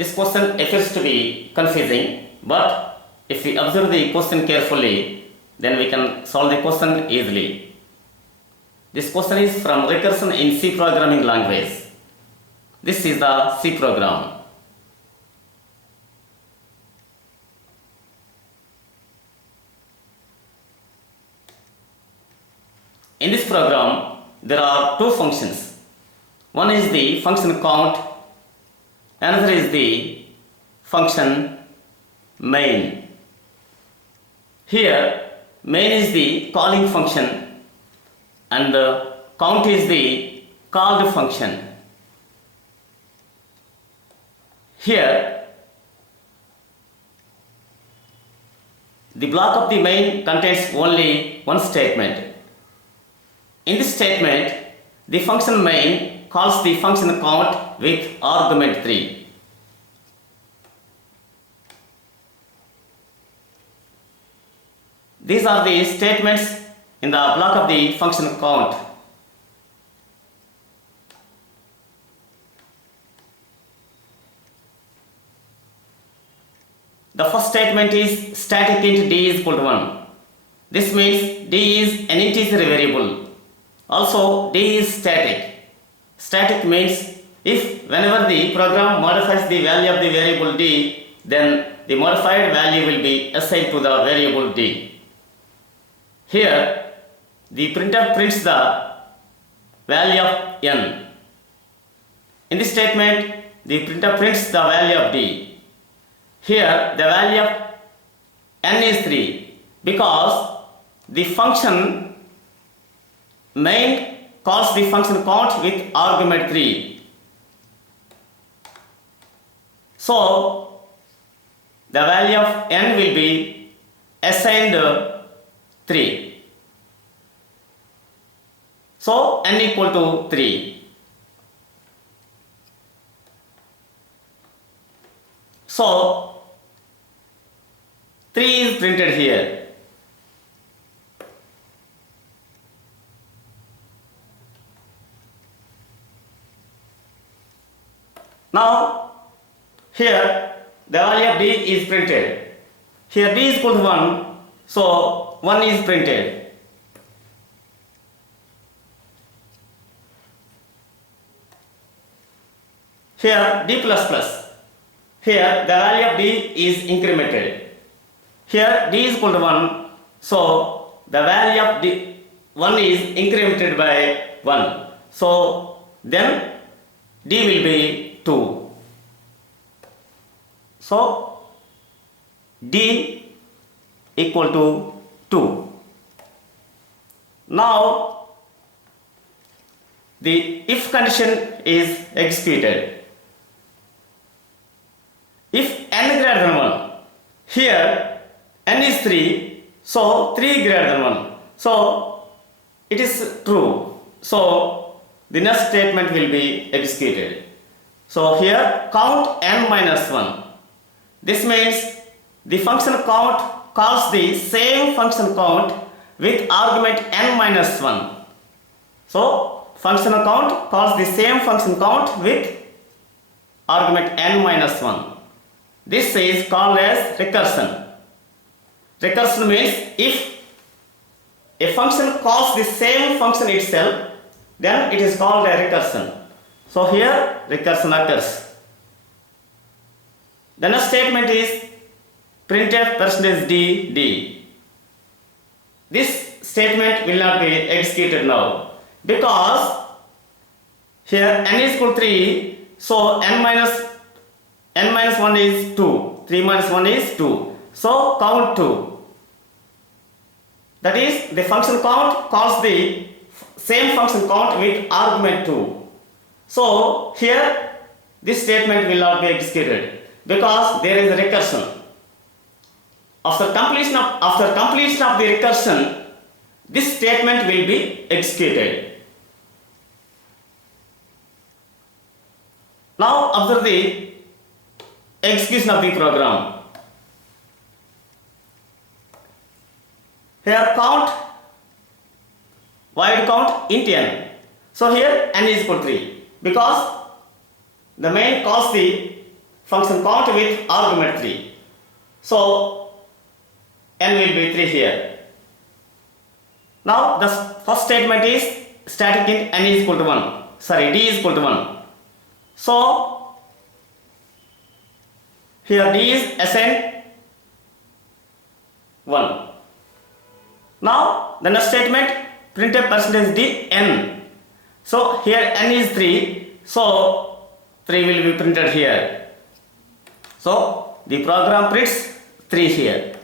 This question appears to be confusing, but if we observe the question carefully, then we can solve the question easily. This question is from recursion in C programming language. This is the C program. In this program, there are two functions. One is the function count, another is the function main. Here, main is the calling function and count is the called function. Here, the block of the main contains only one statement. In this statement, the function main calls the function count with argument 3. These are the statements in the block of the function count. The first statement is static int d is equal to 1. This means d is an integer variable. Also, d is static. Static means if whenever the program modifies the value of the variable d, then the modified value will be assigned to the variable d. Here, the printf prints the value of n. In this statement, the printf prints the value of d. Here, the value of n is 3 because the function main calls the function count with argument 3. So, the value of n will be assigned 3. So, n equal to 3. So, 3 is printed here. Now, here the value of d is printed. Here d is equal to 1, so 1 is printed. Here d plus plus. Here the value of d is incremented. Here d is equal to 1, so the value of d 1 is incremented by 1. So then d will be 2. So d equal to 2. Now the if condition is executed. If n greater than 1, here n is 3, so 3 greater than 1. So it is true. So the next statement will be executed. So here count n minus 1. This means the function count calls the same function count with argument n minus 1. So function count calls the same function count with argument n minus 1. This is called as recursion. Recursion means if a function calls the same function itself, then it is called a recursion. So here recursion occurs. The next statement is printf %d. This statement will not be executed now because here n is equal to 3, so n minus 1 is 2. 3 minus 1 is 2. So count 2. That is, the function count calls the same function count with argument 2. So here this statement will not be executed because there is a recursion. After completion of the recursion, this statement will be executed. Now observe the execution of the program. Here count, void count int n. So here n is equal to 3 because the main calls the function count with argument 3. So n will be 3 here. Now the first statement is static int n is equal to 1. Sorry, d is equal to 1. So here d is Sn 1. Now the next statement printf percentage d n. So here n is 3. So 3 will be printed here. So the program prints 3 here.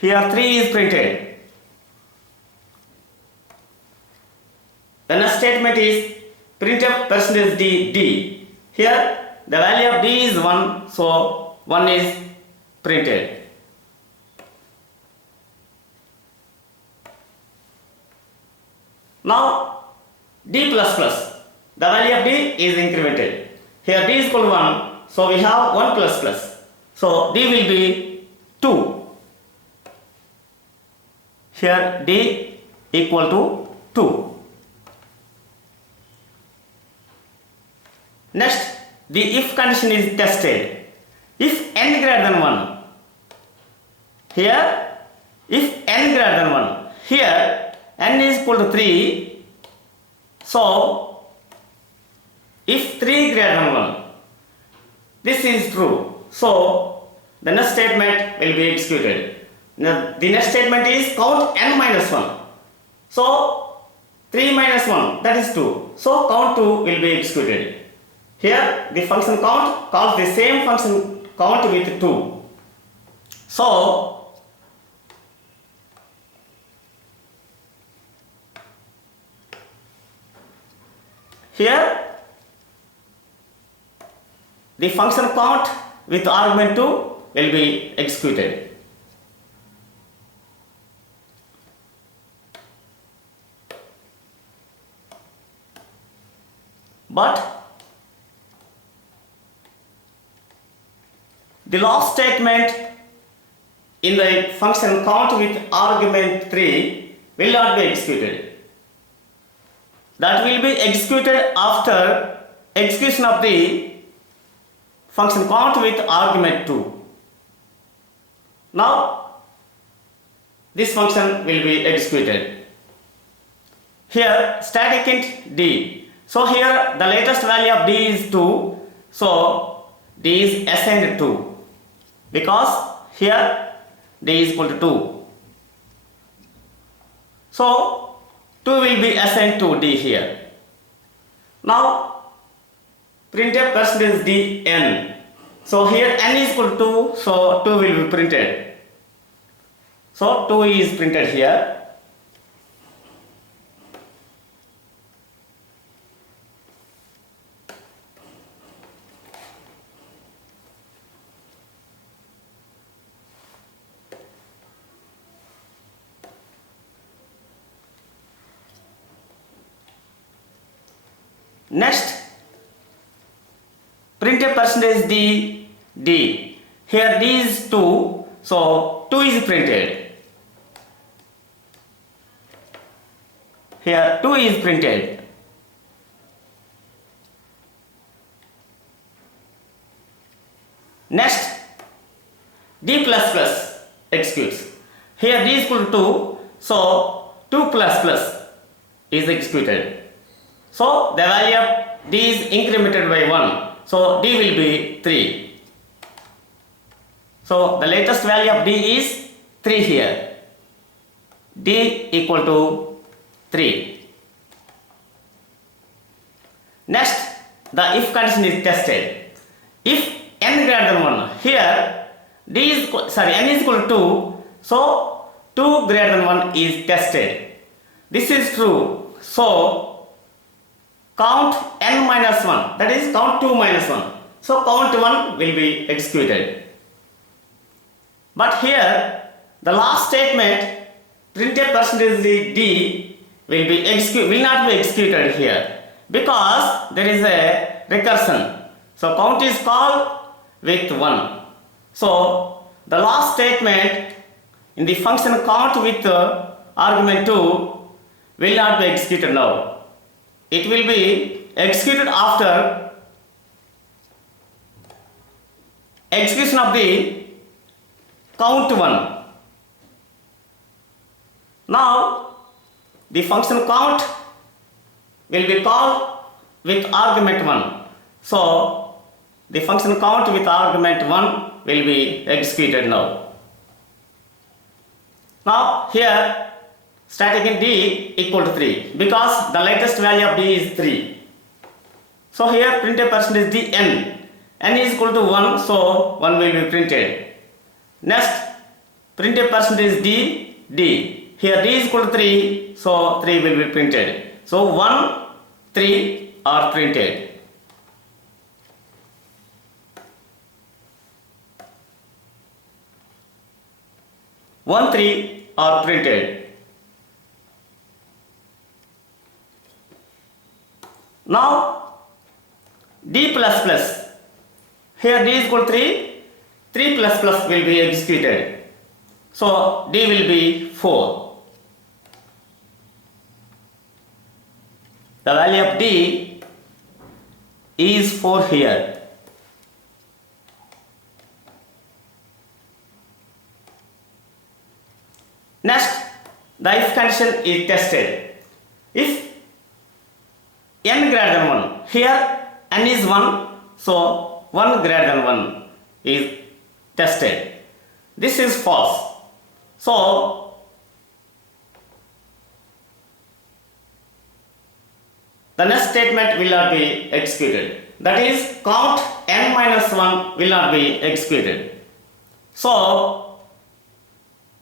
Here 3 is printed. The next statement is printf percentage d. Here the value of d is 1, so 1 is printed. Now d plus plus, the value of d is incremented. Here d is equal to 1, so we have 1 plus plus. So d will be 2. Here d equal to 2. Next, the if condition is tested. If n greater than 1, here if n greater than 1, here n is equal to 3. So if 3 greater than 1, this is true. So the next statement will be executed. Now, the next statement is count n minus 1. So 3 minus 1, that is 2. So count 2 will be executed. Here the function count calls the same function count with 2. So here the function count with argument 2 will be executed. But the last statement in the function count with argument 3 will not be executed. That will be executed after execution of the function count with argument 2. Now this function will be executed. Here static int d. So here the latest value of d is 2. So d is assigned 2. Because here d is equal to 2. So 2 will be assigned to d here. Now printf percentage d n. So here n is equal to 2, so 2 will be printed. So 2 is printed here. Next, printf percentage d. Here d is 2, so 2 is printed. Here 2 is printed. Next, d plus plus executes. Here d is equal to 2, so 2 plus plus is executed. So the value of d is incremented by 1. So d will be 3. So the latest value of d is 3 here. d equal to 3. Next, the if condition is tested. If n greater than 1, here n is equal to 2. So 2 greater than 1 is tested. This is true. So count n minus 1, that is count 2 minus 1. So count 1 will be executed. But here the last statement printf percentage d will not be executed here because there is a recursion. So count is called with 1. So the last statement in the function count with argument 2 will not be executed now. It will be executed after execution of the count 1. Now the function count will be called with argument 1. So the function count with argument 1 will be executed now. Now here static in D equal to 3 because the latest value of D is 3. So here printf percentage D n. N is equal to 1, so 1 will be printed. Next printf percentage D D. Here D is equal to 3, so 3 will be printed. So 1, 3 are printed. One, 3 are printed. Now D plus plus. Here D is equal to 3. 3 plus plus will be executed. So D will be 4. The value of D is 4 here. Next, the if condition is tested. If n greater than 1, here n is 1, so 1 greater than 1 is tested. This is false. So the next statement will not be executed. That is, count n minus 1 will not be executed. So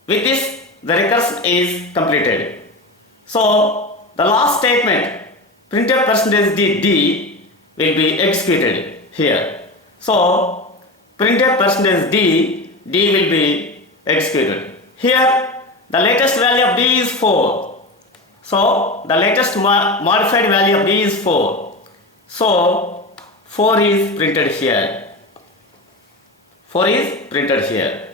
with this, the recursion is completed. So the last statement printf percentage D will be executed here. So printf percentage D will be executed. Here the latest value of D is 4. So the latest modified value of D is 4. So 4 is printed here. 4 is printed here.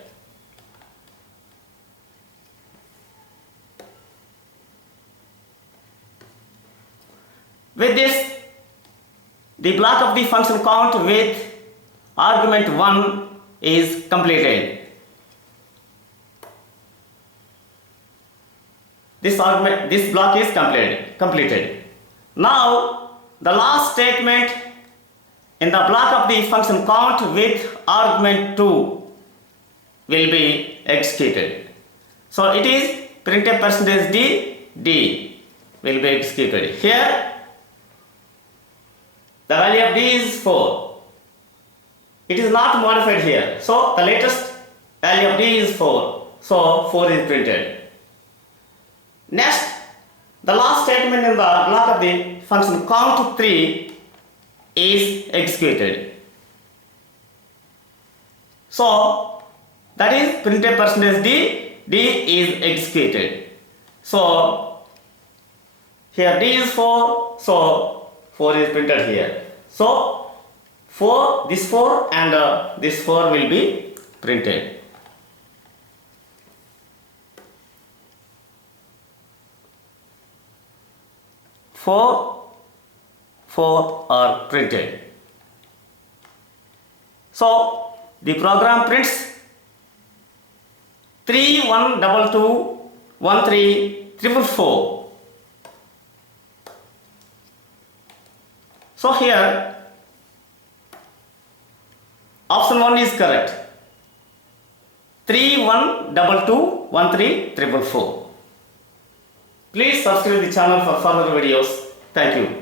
With this, the block of the function count with argument 1 is completed. This block is completed. Now the last statement in the block of the function count with argument 2 will be executed. So it is printf percentage D will be executed. Here the value of D is 4. It is not modified here. So the latest value of D is 4. So 4 is printed. Next, the last statement in the block of the function count 3 is executed. So that is printf percentage D is executed. So here D is 4. So 4 is printed here. So this 4 and this 4 will be printed. Four are printed. So the program prints 3 1 2 2 1 3 4 4. So here option 1 is correct. 3 1 2 2 1 3 4 4. Please subscribe the channel for further videos. Thank you.